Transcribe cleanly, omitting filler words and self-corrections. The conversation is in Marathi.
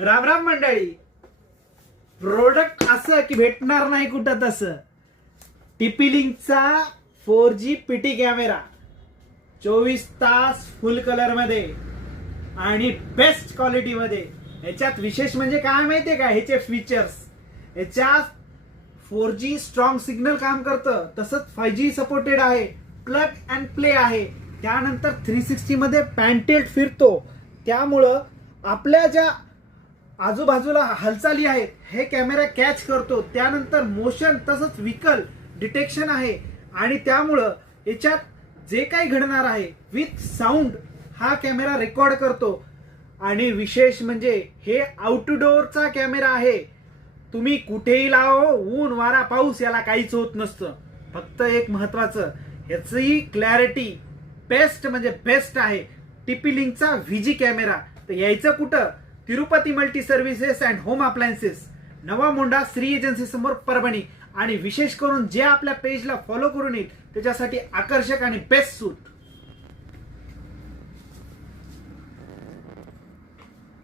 राम राम मंडळी. प्रोडक्ट असं की भेटणार नाही कुठं तसं. टीपी-लिंकचा 4G पीटी कॅमेरा 24 तास फुल कलर मध्ये आणि बेस्ट क्वालिटी मध्ये. याच्यात विशेष म्हणजे काय माहितीये का, ह्याचे फीचर्स. याच्यात 4G स्ट्रॉंग सिग्नल काम करतं, तसंच 5G सपोर्टेड आहे, प्लग अँड प्ले आहे. त्यानंतर 360 मध्ये पॅन्टेड फिरतो, त्यामुळं आपल्या ज्या आजूबाजूला हालचाली आहेत हे कॅमेरा कॅच करतो. त्यानंतर मोशन तसंच व्हीकल डिटेक्शन आहे आणि त्यामुळं याच्यात जे काही घडणार आहे विथ साऊंड हा कॅमेरा रेकॉर्ड करतो. आणि विशेष म्हणजे हे आउटडोअरचा कॅमेरा आहे. तुम्ही कुठेही लावा, ऊन वारा पाऊस याला काहीच होत नसतं. फक्त एक महत्वाचं, याची क्लॅरिटी बेस्ट म्हणजे बेस्ट आहे. टीपी-लिंकचा VG कॅमेरा. तर यायचं कुठं? Tirupati multi services and home appliances, नवा मोंढा, श्री एजन्सी समोर, परभणी. आणि विशेष करून जे आपल्या पेजला फॉलो करून येईल त्याच्यासाठी आकर्षक आणि बेस्ट सूट.